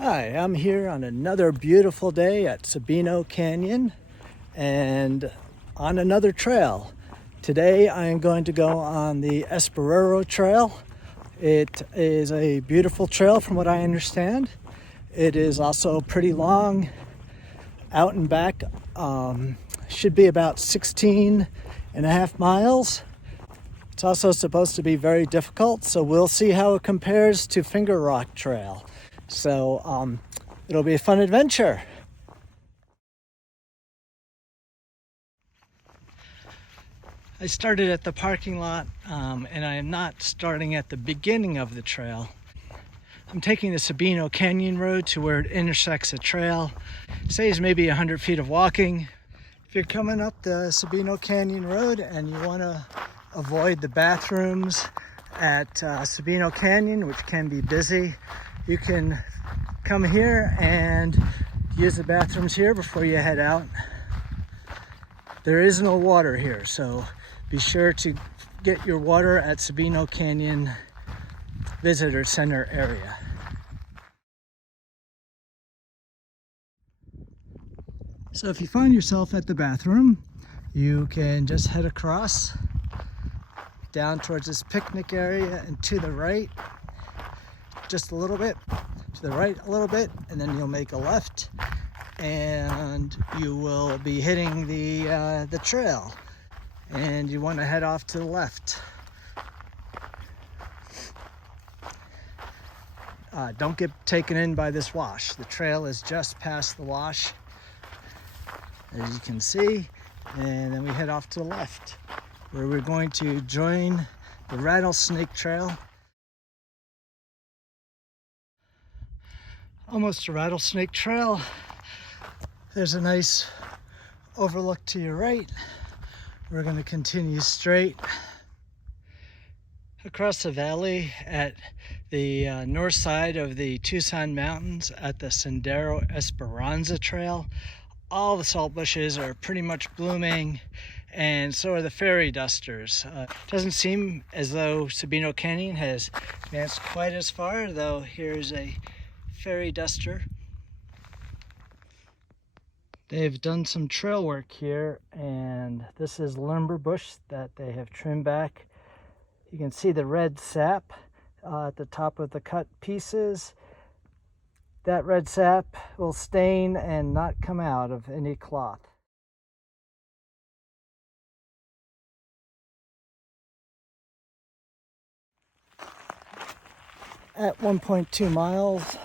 Hi, I'm here on another beautiful day at Sabino Canyon and on another trail. Today I am going to go on the Esperero Trail. It is a beautiful trail from what I understand. It is also pretty long, out and back. Should be about 16 and a half miles. It's also supposed to be very difficult, so we'll see how it compares to Finger Rock Trail. So it'll be a fun adventure. I started at the parking lot, and I am not starting at the beginning of the trail. I'm taking the Sabino Canyon road to where it intersects a trail. It saves maybe 100 feet of walking. If you're coming up the Sabino Canyon road and you want to avoid the bathrooms at Sabino Canyon, which can be busy, you can come here and use the bathrooms here before you head out. There is no water here, so be sure to get your water at Sabino Canyon Visitor Center area. So if you find yourself at the bathroom, you can just head across down towards this picnic area and to the right just a little bit, to the right a little bit, and then you'll make a left and you will be hitting the trail, and you want to head off to the left. Don't get taken in by this wash. The trail is just past the wash, as you can see, and then we head off to the left where we're going to join the Rattlesnake Trail. Almost a Rattlesnake Trail. There's a nice overlook to your right. We're going to continue straight across the valley at the north side of the Tucson Mountains at the Sendero Esperanza Trail. All the salt bushes are pretty much blooming, and so are the fairy dusters. Doesn't seem as though Sabino Canyon has advanced quite as far, though here's a fairy duster. They've done some trail work here, and this is lumber bush that they have trimmed back. You can see the red sap at the top of the cut pieces. That red sap will stain and not come out of any cloth. At 1.2 miles,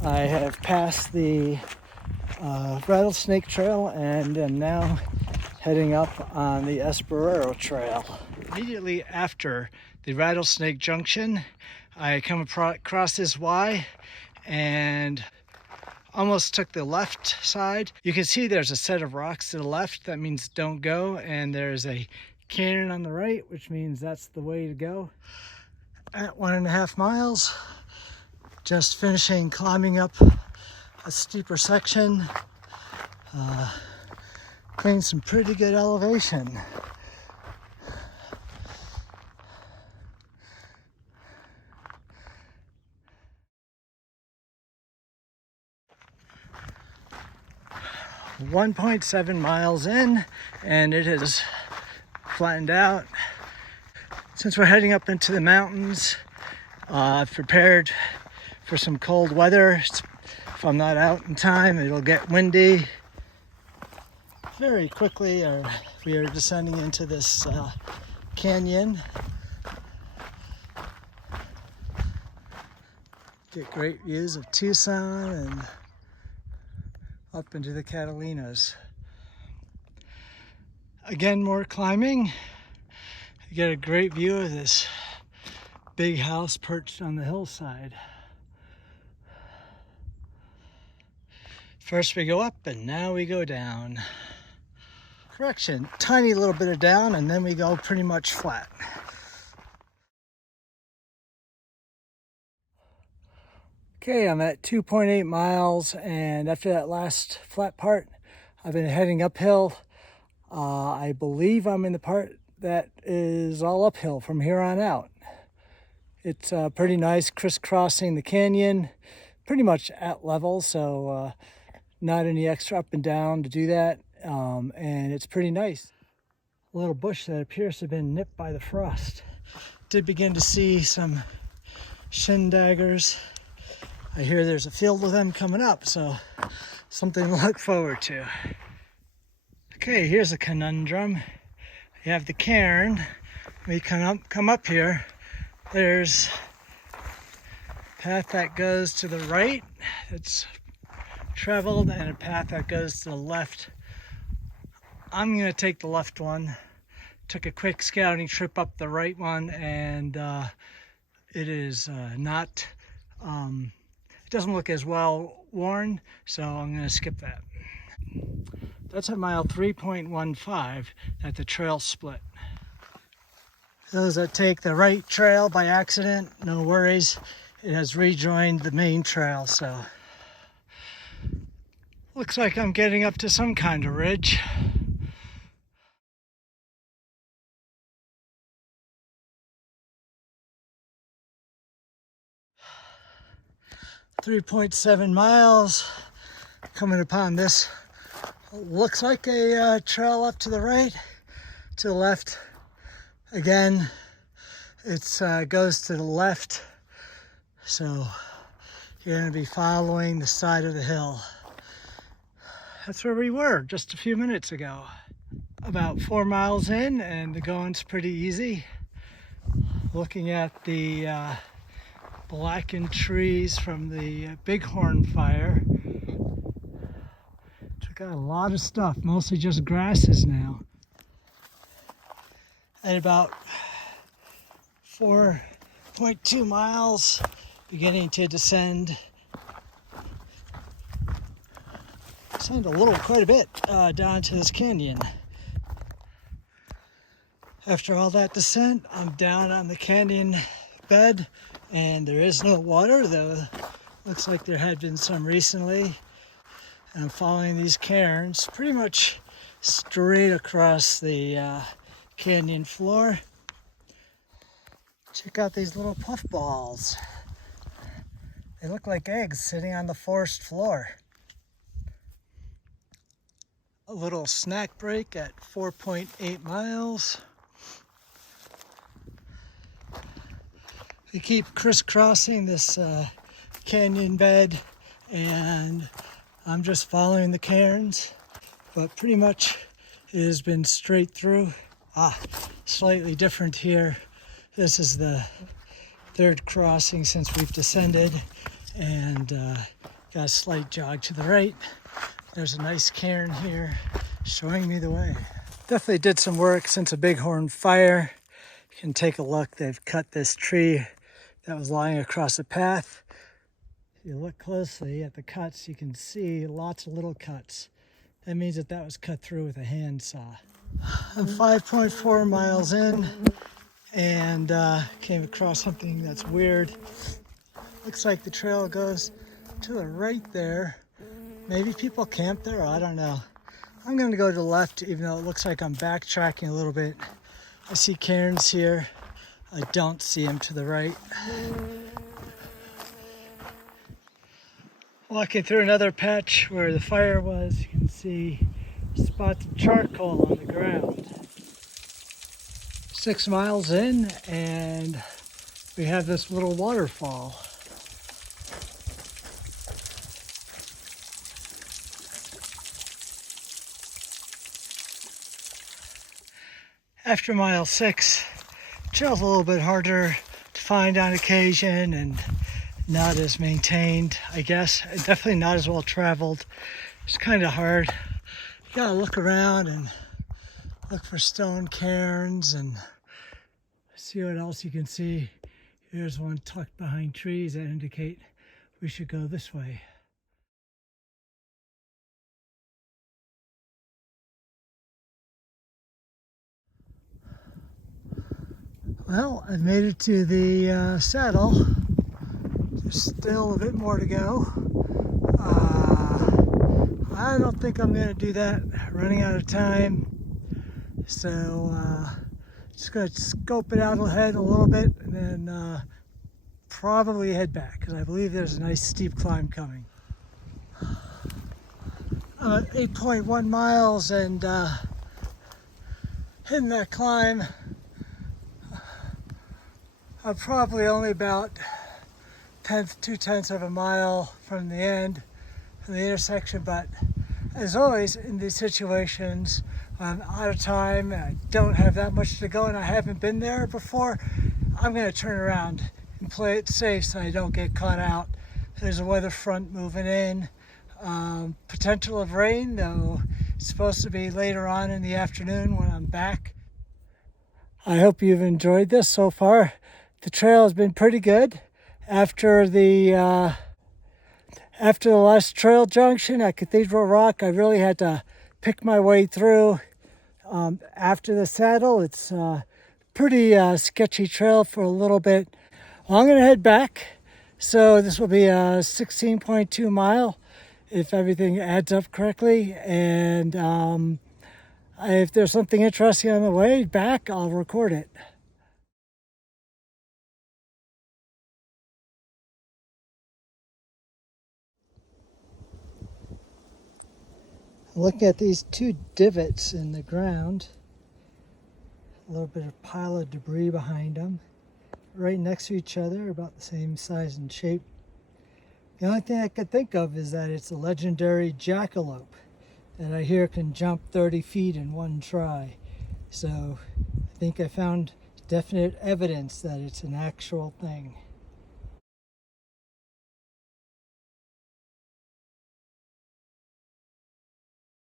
I have passed the Rattlesnake Trail and am now heading up on the Esperero Trail. Immediately after the Rattlesnake Junction, I come across this Y and almost took the left side. You can see there's a set of rocks to the left. That means don't go. And there's a canyon on the right, which means that's the way to go. At 1.5 miles, just finishing climbing up a steeper section. Getting some pretty good elevation. "1.7 miles in, and it has flattened out. Since we're heading up into the mountains, I've prepared for some cold weather. If I'm not out in time, it'll get windy. Very quickly, we are descending into this canyon. Get great views of Tucson and up into the Catalinas. Again, more climbing. You get a great view of this big house perched on the hillside. First we go up, and now we go down. Correction, tiny little bit of down, and then we go pretty much flat. Okay, I'm at 2.8 miles, and after that last flat part, I've been heading uphill. I believe I'm in the part that is all uphill from here on out. It's pretty nice crisscrossing the canyon, pretty much at level, so not any extra up and down to do that, and it's pretty nice. A little bush that appears to have been nipped by the frost. Did begin to see some shin daggers. I hear there's a field of them coming up, so something to look forward to. Okay, here's a conundrum. You have the cairn. We come up here. There's a path that goes to the right. It's traveled, and a path that goes to the left. I'm going to take the left one. Took a quick scouting trip up the right one, and it is not, it doesn't look as well worn, so I'm going to skip that. That's at mile 3.15 that the trail split. Those that take the right trail by accident, no worries. It has rejoined the main trail, so looks like I'm getting up to some kind of ridge. .7 miles, coming upon this. Looks like a trail up to the right, to the left. Again, it goes to the left, so you're going to be following the side of the hill. That's where we were just a few minutes ago. About 4 miles in, and the going's pretty easy. Looking at the blackened trees from the bighorn fire. Took out a lot of stuff, mostly just grasses now. At about 4.2 miles, beginning to descend quite a bit down to this canyon. After all that descent, I'm down on the canyon bed, and there is no water, though looks like there had been some recently. And I'm following these cairns pretty much straight across the canyon floor. Check out these little puffballs. They look like eggs sitting on the forest floor. A little snack break at 4.8 miles. We keep crisscrossing this canyon bed, and I'm just following the cairns, but pretty much it has been straight through. Slightly different here. This is the third crossing since we've descended, and got a slight jog to the right. There's a nice cairn here showing me the way. Definitely did some work since a bighorn fire. You can take a look. They've cut this tree that was lying across the path. If you look closely at the cuts, you can see lots of little cuts. That means that was cut through with a handsaw. I'm 5.4 miles in, and came across something that's weird. Looks like the trail goes to the right there. Maybe people camp there, I don't know. I'm going to go to the left, even though it looks like I'm backtracking a little bit. I see cairns here. I don't see them to the right. Walking through another patch where the fire was, you can see spots of charcoal on the ground. 6 miles in, and we have this little waterfall. After mile 6, trail's a little bit harder to find on occasion and not as maintained, I guess. Definitely not as well traveled. It's kind of hard. You gotta look around and look for stone cairns and see what else you can see. Here's one tucked behind trees that indicate we should go this way. Well, I've made it to the saddle. There's still a bit more to go. I don't think I'm going to do that. Running out of time. So just going to scope it out ahead a little bit, and then probably head back because I believe there's a nice steep climb coming. I'm at 8.1 miles and hitting that climb. I'm probably only about 2/10 of a mile from the end, from the intersection, but as always in these situations, I'm out of time, I don't have that much to go, and I haven't been there before. I'm going to turn around and play it safe so I don't get caught out. There's a weather front moving in. Potential of rain, though it's supposed to be later on in the afternoon when I'm back. I hope you've enjoyed this so far. The trail has been pretty good. After the last trail junction at Cathedral Rock, I really had to pick my way through. After the saddle, it's a pretty sketchy trail for a little bit. Well, I'm going to head back. So this will be a 16.2 mile if everything adds up correctly. And if there's something interesting on the way back, I'll record it. Looking at these two divots in the ground, a little bit of pile of debris behind them, right next to each other, about the same size and shape. The only thing I could think of is that it's a legendary jackalope that I hear can jump 30 feet in one try. So I think I found definite evidence that it's an actual thing.